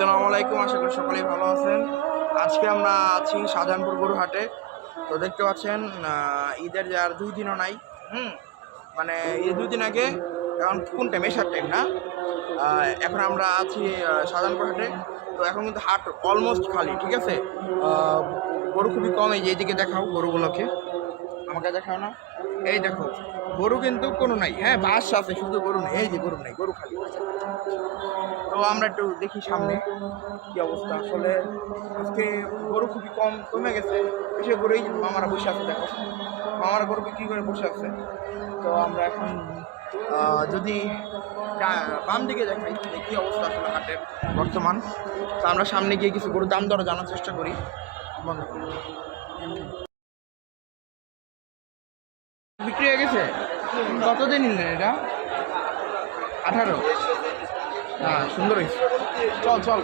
আসসালামু আলাইকুম, আশা করি সকলেই ভালো আছেন। আজকে আমরা আছি শাহজাহানপুর গরু হাটে তো দেখতে পাচ্ছেন ঈদের যে আর দুই দিনও নাই, হুম? মানে এই দুই দিন আগে এখন কোন টাইম এসার টাইম না? এখন আমরা আছি শাহজাহানপুর হাটে। তো এখন কিন্তু হাট অলমোস্ট খালি, ঠিক আছে? গরু খুবই কম, এই যে এইদিকে দেখাও গরুগুলোকে। আমাকে দেখাও না। এই দেখো, গরু কিন্তু কোনো নাই। হ্যাঁ বাস আছে, শুধু গরু নেই। এই যে গরু নাই, গরু খালি তো আমরা একটু দেখি সামনে কি অবস্থা। আসলে আজকে গরু খুবই কম কমে গেছে। বেশি গরুই মামারা বসে আছে, দেখো। মামারা গরু বিক্রি করে বসে আছে। তো আমরা এখন যদি বাম দিকে দেখাই কি অবস্থা আসলে হাটের বর্তমান। তো আমরা সামনে গিয়ে কিছু গরুর দাম দর জানার চেষ্টা করি করুন। বিক্রি হয়ে গেছে কতদিন নিলেন এটা? আঠারো। হ্যাঁ সুন্দর হয়েছে। চল চল।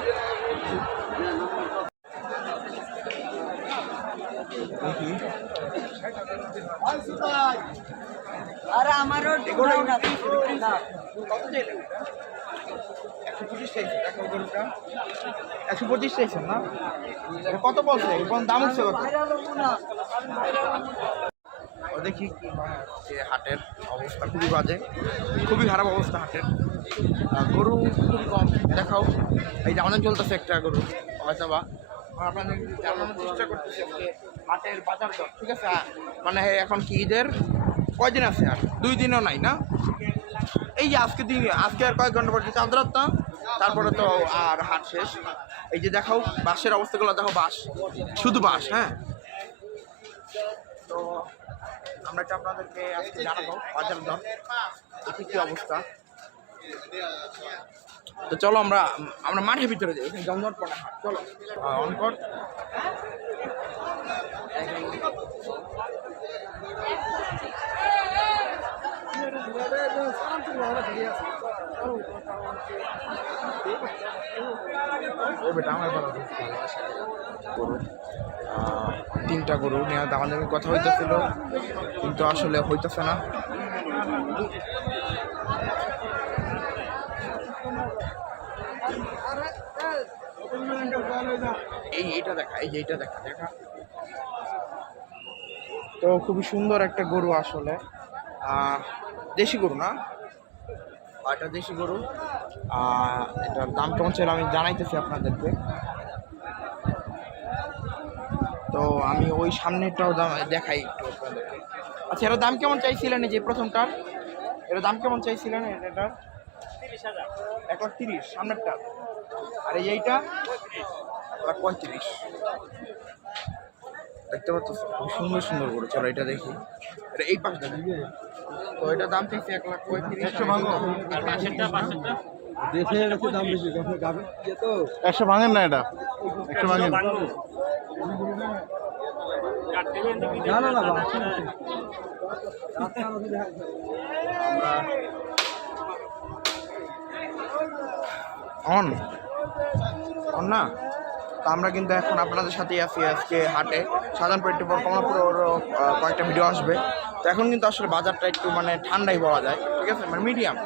আরে আমারও। কত চাইলেন একশো পঁচিশ চাইছেন না? কত বলছে? দাম হচ্ছে কত? দেখি যে হাটের অবস্থা খুবই বাজে, খুবই খারাপ অবস্থা হাটের। গরু খুবই কম, দেখাও। এই যে আমাদের চলতেছে একটা গরু হয়তো বা আপনাদের হাটের বাজার ঠিক আছে? মানে এখন কি ঈদের কয়দিন আছে আর? দুই দিনও নাই না? এই যে আজকে দিন, আজকে আর কয়েক ঘণ্টা পরে চাঁদ রাত তারপরে তো আর হাট শেষ। এই যে দেখাও বাসের অবস্থাগুলো, দেখো বাস শুধু বাস হ্যাঁ? তো আমরা এটা আপনাদেরকে আজকে জানাব বাজার দর এটি কি অবস্থা তো চলো আমরা আমরা মাঠের ভিতরে যাই জমজট পড়া চলো অন কর ও বেটা আমার বড় গরু তিনটা গরু নেওয়া আমাদের কথা হইতেছিল, কিন্তু আসলে হইতেছে না। এই এইটা দেখা, এই এইটা দেখা দেখা। তো খুবই সুন্দর একটা গরু আসলে। দেশি গরু না? এটা দেশি গরু? এটার দাম কেমন ছিল আমি জানাইতেছি আপনাদেরকে। তো আমি ওই সামনেটাও দাম দেখাই একটু আপনাদেরকে। আচ্ছা এটার দাম কেমন চাইছিলেন যে প্রথমটার? এটার দাম কেমন চাইছিলেন এটার? এক লাখ তিরিশ সামনেরটা। আর এই এইটা? এক লাখ পঁয়ত্রিশ। দেখতে পাচ্ছ খুব সুন্দর সুন্দর করে চলো এটা দেখি। এটা এই পাশটা। তো এটার দাম চাইছে এক লাখ পঁয়ত্রিশ আর পাশেরটা পাশেরটা? দেখে গেছে দাম বেশি তো একশো ভাঙেন না এটা? একশো ভাঙেন। না না না। অন। অন না? তো আমরা কিন্তু এখন আপনাদের সাথেই আছি আজকে হাটে। সাধারণপুর একটু পর কমলাপুরেরও কয়েকটা ভিডিও আসবে। তো এখন কিন্তু আসলে বাজারটা একটু মানে ঠান্ডাই বলা যায়, ঠিক আছে? মানে মিডিয়াম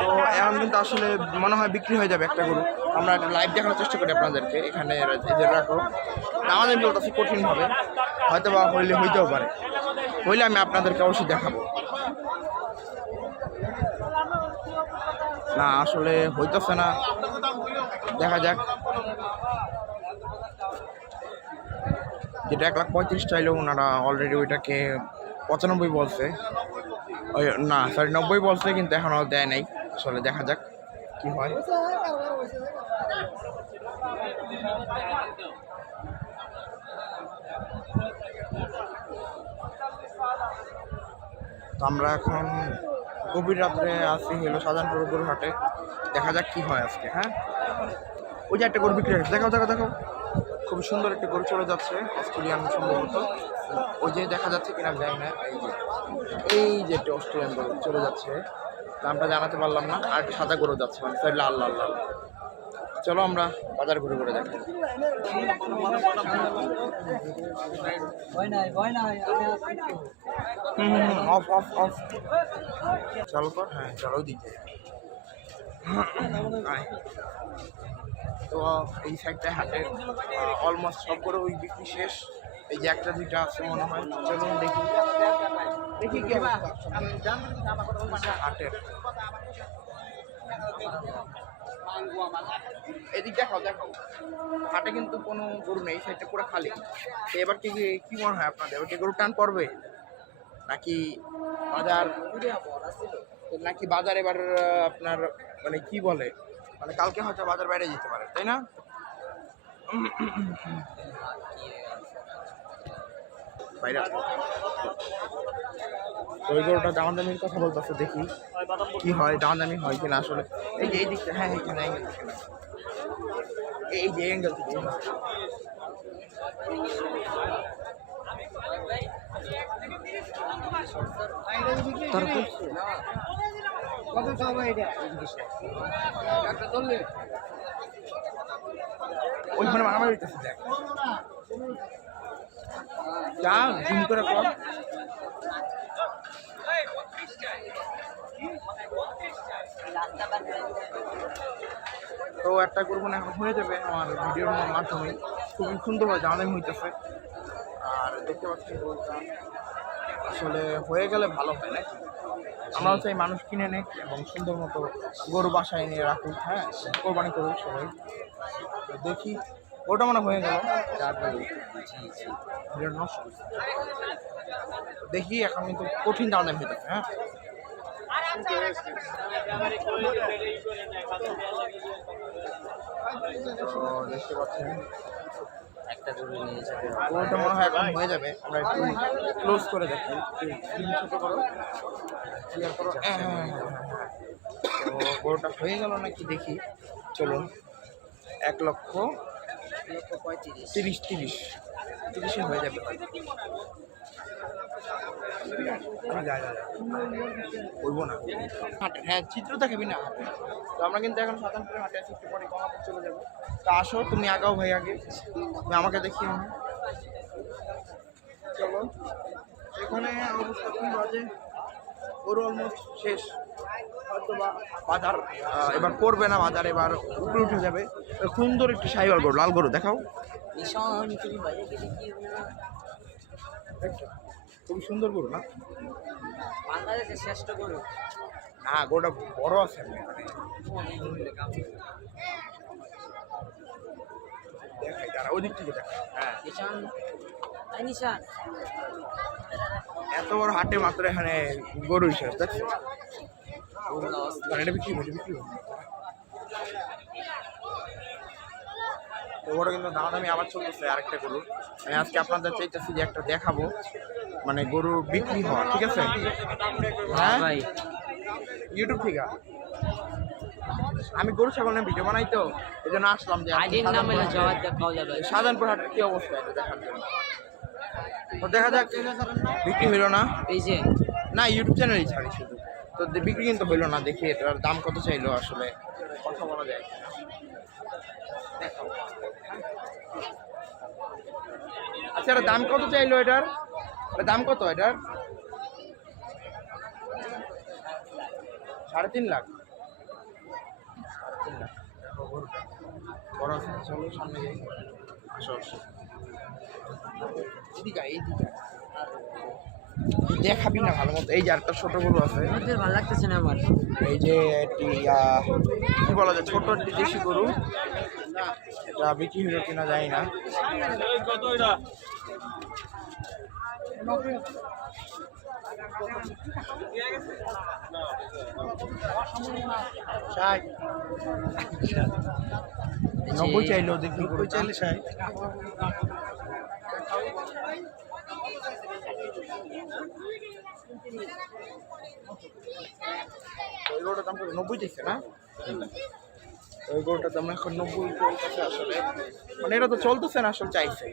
তো এখন কিন্তু আসলে মনে হয় বিক্রি হয়ে যাবে একটা গরু। আমরা একটা লাইভ দেখানোর চেষ্টা করি আপনাদেরকে, এখানে এদের রাখো আমাদের বলতেছি হবে হয়তো বা হইলে হইতেও পারে। হইলে আমি আপনাদেরকে অবশ্যই দেখাবো। না, আসলে হইতেছে না। দেখা যাক। যেটা এক লাখ পঁয়ত্রিশ চাইলেও ওনারা অলরেডি ওইটাকে পঁচানব্বই বলছে। ওই, না সরি নব্বই বলছে, কিন্তু এখনও দেয় নাই। আসলে দেখা যাক কি হয়। আমরা এখন গভীর রাত্রে আসি হলো সাধারণ গরু হাটে দেখা যাক কি হয় আজকে হ্যাঁ? ওই যে একটা গরু বিক্রি হয়েছে। দেখাও দেখো দেখো খুব সুন্দর একটা গরু চলে যাচ্ছে, অস্ট্রেলিয়ান সম্ভবত। ওই যে দেখা যাচ্ছে কিনা যায় না। এই যে এই যে একটা অস্ট্রেলিয়ান গরু চলে যাচ্ছে। দামটা জানাতে পারলাম না। আর সাদা গরু যাচ্ছে মানে লাল লাল লাল। চলো আমরা বাজার ঘুরে ঘুরে দেখি। Off off off. চালু কর হ্যাঁ চালু আয়। তো এই সাইডটায় হাটে অলমোস্ট সবগুলো ওই বিক্রি শেষ। এই যে একটা দুইটা আছে মনে হয়। চলুন দেখি। দেখি কি হাটের এদিক দেখাও দেখাও। হাটে কিন্তু কোনো গরু নেই সাইডটা পুরো খালি। তো এবার কি কি মনে হয় আপনাদের? এবার কি গরু টান পড়বে? নাকি বাজার নাকি বাজার এবার আপনার মানে কি বলে? মানে কালকে হয়তো বাজার বাইরে যেতে পারে, তাই না? বাইরে ওই গরুটা দামাদামির কথা বলতেছে দেখি কি হয় দামাদামি হয় কিনা আসলে। এই যে এই দিকটা হ্যাঁ এখানে এই যে অ্যাঙ্গেল। ওইখানে মারামারি দেখ। যা জুম করে কর। একটা করব না এখন হয়ে যাবে আমার ভিডিওর মাধ্যমে। খুবই সুন্দরভাবে জানানো হইতেছে। আর দেখতে পাচ্ছি আসলে হয়ে গেলে ভালো হয় না আমরাও চাই মানুষ কিনে নেক এবং সুন্দর মতো গরু বাসায় নিয়ে রাখুক হ্যাঁ? কোরবানি করুক সবাই। দেখি ওটা মনে হয়ে গেল। দেখি, এখন কিন্তু কঠিন দাম দাম হইতেছে হ্যাঁ? তো দেখতে পাচ্ছেন। একটা মনে হয় এখন হয়ে যাবে। আমরা একটু ক্লোজ করে দেখি। স্ক্রিন করো ক্লিয়ার করো? হ্যাঁ হ্যাঁ হ্যাঁ হ্যাঁ। তো গরুটা গেল নাকি দেখি। চলুন। এক লক্ষ তিরিশ তিরিশ। তিরিশে হয়ে যাবে। যাই বলব না। হাটে হ্যাঁ চিত্র না হাটে। তো আমরা কিন্তু এখন সাধারণপুরে হাটে আছি একটু পরে কমাতে চলে যাব। তা আসো তুমি আগাও ভাই আগে। তুমি আমাকে দেখিও। না চলো। এখানে অবস্থা কি বাজে। গরু অলমোস্ট শেষ। হয়তো বা বাজার এবার করবে না বাজার এবার উপরে উঠে যাবে। সুন্দর একটি সাইবার গরু লাল গরু দেখাও। নিশান খুবই সুন্দর গরু না? বাংলাদেশের শ্রেষ্ঠ গরু। না গরুটা বড় আছে মানে দেখাই তারা ওই দিক থেকে দেখাই। হ্যাঁ। নিশান। এত বড় হাটে মাত্র এখানে গরু হিসেবে দেখছ? মানে বিক্রি এটা বিক্রি। ওটা কিন্তু দামাদামি আবার চলতেছে আরেকটা গরু। আমি আজকে আপনাদের চাইতেছি যে একটা দেখাবো মানে গরু বিক্রি হওয়া ঠিক আছে? হ্যাঁ? ভাই। ইউটিউব থেকে। আমি গরু ছাগল নিয়ে ভিডিও বানাই তো এই জন্য আসলাম যে শাহজাহানপুর হাটের কি অবস্থা এটা দেখার জন্য? তো দেখা যাক বিক্রি হইল না? এই যে। না ইউটিউব চ্যানেলই ছাড়ি শুধু। তো বিক্রি কিন্তু হইল না দেখি এটার দাম কত চাইলো আসলে কথা বলা যায় কিনা। দেখাও। আচ্ছা দাম কত চাইলো এটার? এটার দাম কত এটার? সাড়ে তিন লাখ। সামনে যাই। দেখাবি না ভালো মতো। এই যে একটা ছোট গরু আছে। ভালো লাগতেছে না আমার? এই যে একটি কি বলা যায় ছোট একটি দেশি গরু। এটা বিক্রি হলো কিনা জানি না। নব্বই চাইলো দেখি। নব্বই চাইলে ষাট। নব্বই চাইছে না? ওই গরুটার দাম এখন নব্বই আসলে। মানে এটা তো চলতেছে না আসলে, চাইছে।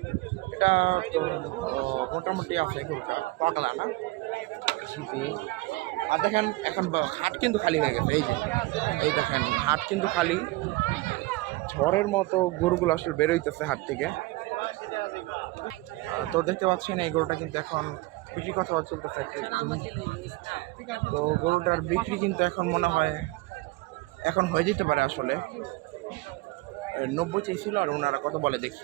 এটা তো মোটামুটি আছে গরুটা, পাগলা না। আর দেখেন, এখন হাট কিন্তু খালি হয়ে গেছে, এই যে। এই দেখেন, হাট কিন্তু খালি। ঝড়ের মতো গরুগুলো আসলে বেরোইতেছে হাট থেকে। তো দেখতে পাচ্ছেন, এই গরুটা কিন্তু এখন বিক্রি কথা চলতেছে। তো গরুটার বিক্রি কিন্তু এখন মনে হয় এখন হয়ে যেতে পারে আসলে। নব্বই চেয়েছিল আর ওনারা কত বলে দেখি।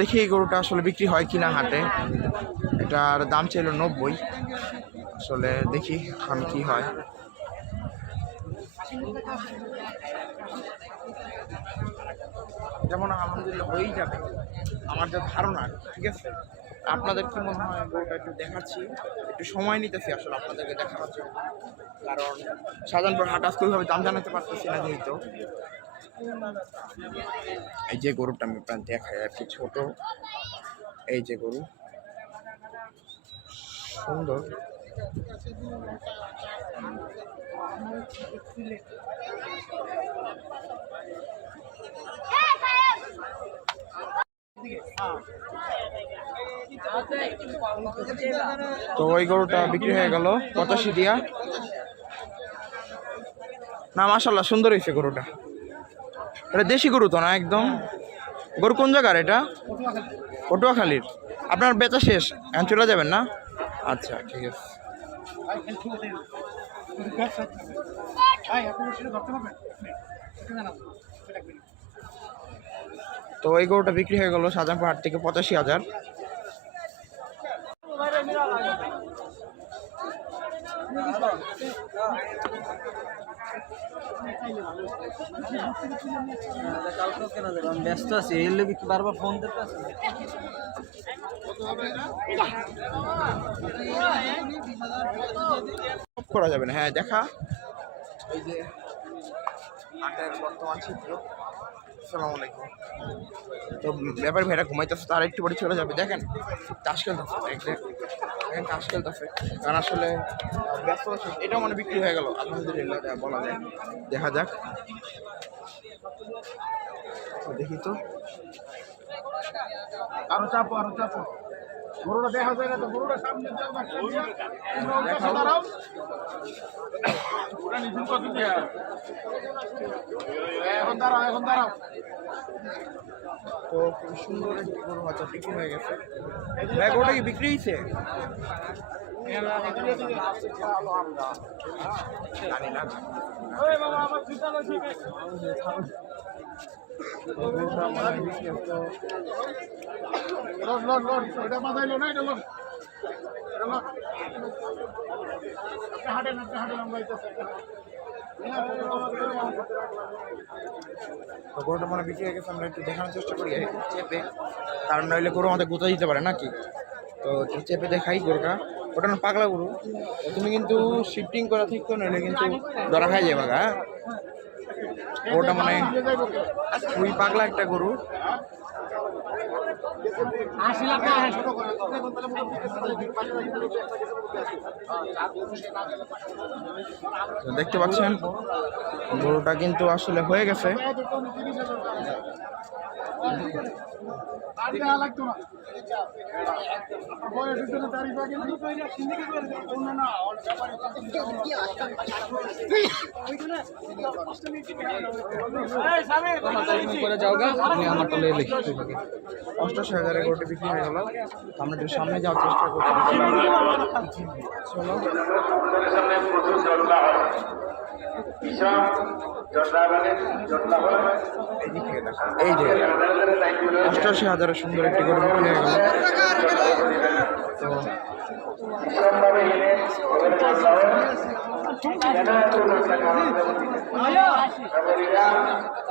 দেখি এই গরুটা আসলে বিক্রি হয় কিনা হাটে। এটার দাম ছিল নব্বই। আসলে দেখি এখন কি হয়। যেমন আলহামদুলিল্লাহ হয়েই যাবে। আমার যা ধারণা, ঠিক আছে? আপনাদের কি মনে হয় গরুটা একটু দেখাচ্ছি? একটু সময় নিতেছি আসলে আপনাদেরকে দেখানোর জন্য। কারণ সাধারণপুর হাট আজকে ওইভাবে দাম জানাতে পারতেছি না যেহেতু। এই যে গরুটা আমি আপনার দেখাই আর কি, ছোট। এই যে গরু। সুন্দর। তো ওই গরুটা বিক্রি হয়ে গেল। পঁচাশি দিয়া। না মাসাল্লাহ সুন্দর হয়েছে গরুটা। এটা দেশি গরু তো না একদম? গরু কোন জায়গার এটা? পটুয়াখালীর। আপনার বেচা শেষ। এখন চলে যাবেন না? আচ্ছা ঠিক আছে। তো এই গরুটা বিক্রি হয়ে গেল শাহজাহানপুর হাট থেকে পঁচাশি হাজার। ব্যস্ত আছি এই লোক কি বারবার ফোন দিতে আছে করা যাবে না। হ্যাঁ দেখা। এই যে হাটের বর্তমান চিত্র। আসসালামু আলাইকুম। তো ব্যাপার ভাইরা ঘুমাইতেছে, তার একটু বাড়ি চলে যাবে। দেখেন, তাস খেলতেছে। দেখ- দেখেন, তাস খেলতেছে। কারণ আসলে ব্যস্ত আছে এটাও মানে বিক্রি হয়ে গেল। আলহামদুলিল্লাহ বলা যায়। দেখা যাক। দেখি তো। আরও চাপো আরও চাপো। গরুটা দেখা যায় না তো গরুটা সামনে যাও না দেখাও। দাঁড়াও। এখন দাঁড়াও এখন দাঁড়াও। তো খুব সুন্দর একটি গরু বিক্রি হয়ে গেছে। ভাই গরুটা কি বিক্রি হয়েছে? জানি না ওই বাবা আমার জুতা লইছি তো গরুটা মানে বিক্রি হয়ে গেছে, আমরা একটু দেখানোর চেষ্টা করি। চেপে, কারণ নইলে গরু আমাদের গোতা দিতে পারে নাকি? তো চেপে দেখাই গরুটা। ওটা না পাগলা গরু। তুমি কিন্তু শিফটিং করা ঠিক তো নইলে কিন্তু ধরা খাই যাবে হ্যাঁ? ওটা মানে খুবই পাগলা একটা গরু। দেখতে পাচ্ছেন গরুটা কিন্তু আসলে হয়ে গেছে। অষ্টাশি হাজারে গরুটি বিক্রি হয়ে গেল। আমরা একটু সামনে যাওয়ার চেষ্টা করছি। এই যে অষ্টাশি হাজারের সুন্দর একটি গরু বিক্রি হয়ে গেল। তো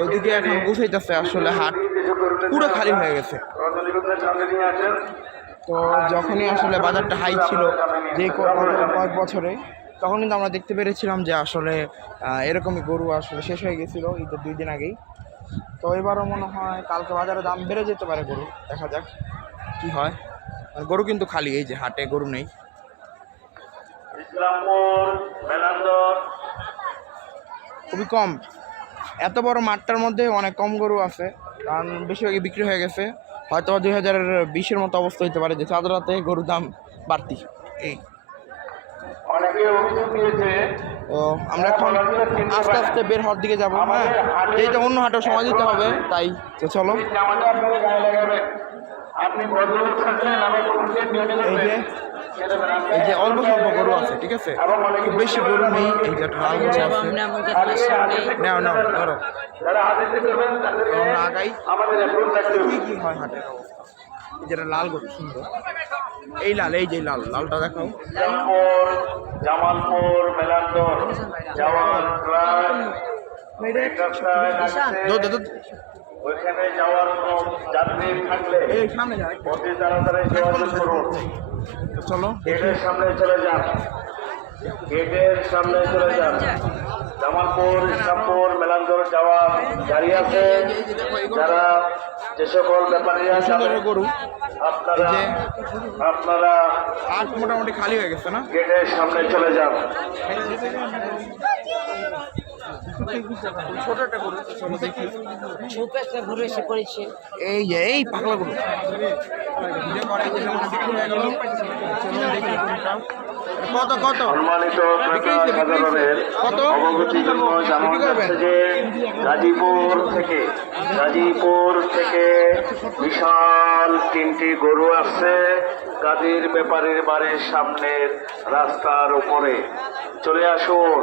ওইদিকে এখন গুছাইতেছে আসলে হাট। পুরো খালি হয়ে গেছে। তো যখনই আসলে বাজারটা হাই ছিল, যে কয়েক বছরে, তখন কিন্তু আমরা দেখতে পেরেছিলাম যে আসলে এরকমই গরু আসলে শেষ হয়ে গেছিল ঈদের দুই দিন আগেই। তো এবারও মনে হয় কালকে বাজারে দাম বেড়ে যেতে পারে গরু, দেখা যাক কি হয়। গরু কিন্তু খালি, এই যে হাটে গরু নেই। খুবই কম। এত বড় মাঠটার মধ্যে অনেক কম গরু আছে। কারণ বেশিরভাগই বিক্রি হয়ে গেছে। হয়তো দুই হাজার বিশের মতো অবস্থা হতে পারে যে চাঁদরাতে গরুর দাম বাড়তি। এই। তো আমরা এখন আস্তে আস্তে বের হওয়ার দিকে যাব হ্যাঁ। যেহেতু অন্য হাটেও সময় দিতে হবে তাই তো চলো। এই যে অল্প স্বল্প গরু আছে ঠিক আছে খুব বেশি গরু নেই এই লাল গরু আছে নাও নাও ধরো আগাই কি কি হয় হাটের অবস্থা যেটা লাল গরু সুন্দর এই লাল এই যে লাল লালটা দেখাও জামালপুর মেলান্দর ওইখানে যাওয়ার কোনো যাত্রী থাকলে। অতি তাড়াতাড়ি যোগাযোগ করুন। চলো। গেটের সামনে চলে যান। গেটের সামনে চলে যান। জামালপুর ইসলামপুর মেলান্দর যাওয়া গাড়ি আছে। যারা যে সকল ব্যাপারীরা আপনারা আপনারা মোটামুটি খালি হয়ে গেছে না? গেটের সামনে চলে যান। এই পাগলা গরু হয়ে কত কত কত? গাজীপুর থেকে গাজীপুর থেকে বিশাল তিনটি গরু আসছে কাদির ব্যাপারীর বাড়ির সামনের রাস্তার উপরে চলে আসুন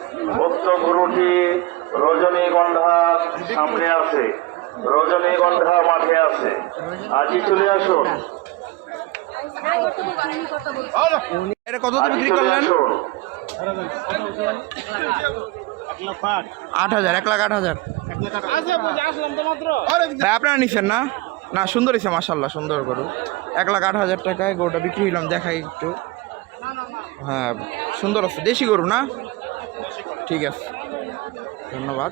উক্ত গরুটি রজনীগন্ধা সামনে আছে। রজনীগন্ধা মাঠে আছে। আজই চলে আসুন এটা কত বিক্রি করলেন? আট হাজার এক লাখ আট হাজার। আপনারা নিচ্ছেন না? না সুন্দর হয়েছে মাসাল্লাহ সুন্দর গরু। এক লাখ আট হাজার টাকায় গরুটা বিক্রি হইলাম দেখাই একটু। হ্যাঁ সুন্দর আছে। দেশি গরু না? ঠিক আছে। ধন্যবাদ।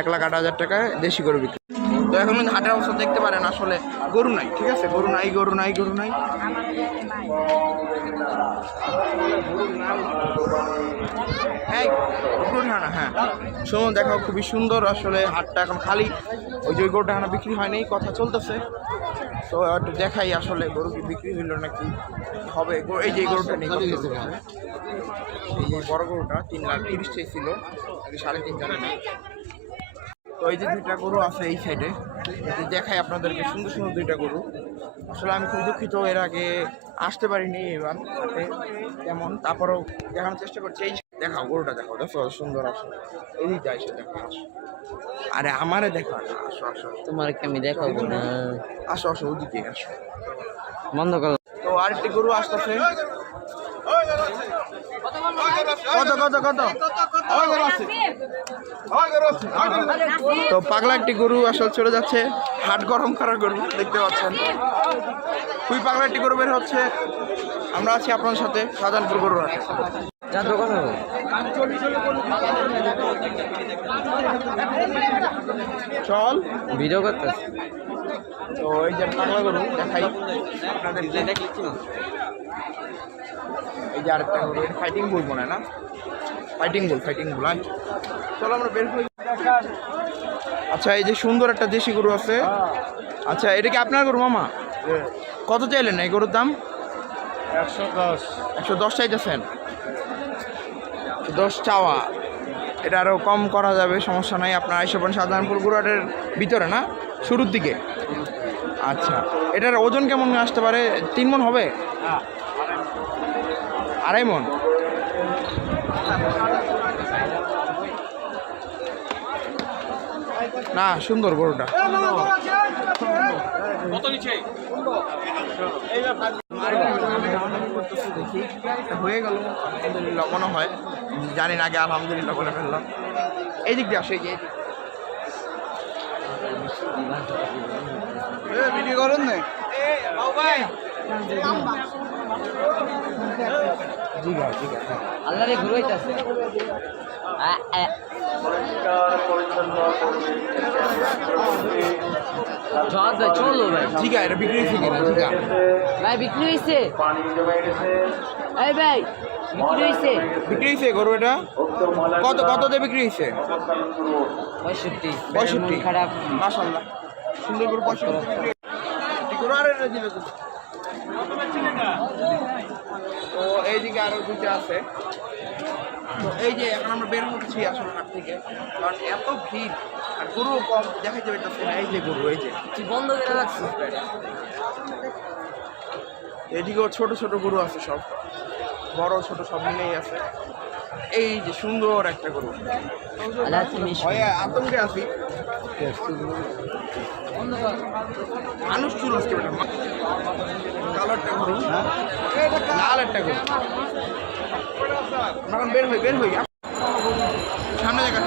এক লাখ আট হাজার টাকায় দেশি গরু বিক্রি। তো এখন হাটের অবস্থা দেখতে পারেন, আসলে গরু নাই, ঠিক আছে? গরু নাই গরু নাই গরু নাই। হ্যাঁ। শুনুন দেখো খুবই সুন্দর, আসলে হাটটা এখন খালি। ওই যে গরুটা বিক্রি হয়নি, কথা চলতেছে। তো একটু দেখাই আসলে গরু কি বিক্রি হইল নাকি হবে। এই যে গরুটা নেই এই যে বড় গরুটা, তিন লাখ তিরিশ ছিল। সাড়ে তিন না তো এই যে দুইটা গরু আছে এই সাইডে দেখাই আপনাদেরকে সুন্দর সুন্দর দুইটা গরু। আসলে আমি খুব দুঃখিত, এর আগে আসতে পারিনি এবার তেমন তারপরেও দেখানোর চেষ্টা করছি। এই দেখাও গরুটা দেখাও দেখো সুন্দর আসো এই দিকটা এসে দেখো আসো। আরে আমারে দেখো না আসো আসো। তোমার কি আমি দেখাবো না? আসো আসো ওদিকে আসো। বন্ধ করো। তো আরেকটি গরু আসতেছে। কত কত কত? তো পাগলা একটি গরু আসলে চলে যাচ্ছে। হাট গরম করার গরু দেখতে পাচ্ছেন। খুবই পাগলা একটি গরু বের হচ্ছে। আমরা আছি আপনার সাথে শাহজাহানপুর গরুর হাটে। কথা বল চল। ভিডিও করতেছ। তো এই যে পাগলা গরু দেখাই। আপনাদের এই যে আরেকটা গরু ফাইটিং বুল মনে না ফাইটিং বুল ফাইটিং বুল চলো আমরা বের হই। আচ্ছা এই যে সুন্দর একটা দেশি গরু আছে। আচ্ছা এটা কি আপনার গরু মামা? কত চাইলেন এই গরুর দাম? একশো দশ। একশো দশ চাইতেছেন। দশ চাওয়া। এটা আরও কম করা যাবে, সমস্যা নাই। আপনার আইসা পড়েন সাধারণপুর গুরাটের ভিতরে, না? শুরুর দিকে। আচ্ছা এটার ওজন কেমন আসতে পারে? তিন মন হবে? আড়াই মন। না, সুন্দর গরুটা। করতেছি দেখি হয়ে গেল আলহামদুলিল্লাহ মনে হয়। জানি না আগে আলহামদুলিল্লাহ বলে ফেললাম। এই দিক দিয়ে আসো এই ভিডিও করেন না। আল্লাহ রে ঘুরাইতেছে পরিষ্কার পরিচ্ছন্ন জল ভাই চলো ভাই। জিগা এটা বিক্রি হয়েছে কিনা? জিগা ভাই বিক্রি হয়েছে? এই ভাই বিক্রি হয়েছে? বিক্রি হয়েছে গরু এটা? কত কত দিয়ে বিক্রি হয়েছে? পঁয়ষট্টি। পঁয়ষট্টি। খারাপ। মাশাল্লাহ সুন্দর করে পঁয়ষট্টি। গরু আর এটা দিলে তো এইদিকে আরও দুইটা আছে। তো এই যে এখন আমরা বের হচ্ছি আসলে হাট থেকে কারণ এত ভিড় আর গরু কম দেখা পারতেছে না এই যে গরু এই যে। বন্ধ করে রাখছিস এদিকেও ছোট ছোট গরু আছে সব বড় ছোট সব মিলেই আছে। এই যে সুন্দর একটা গরু। আল্লাহ তুমি ভয়ে আতঙ্কে আছি। মানুষ চুল আসছে ম্যাডাম কালো একটা লাল একটা আমরা এখন বের হই বের হই। সামনে জায়গা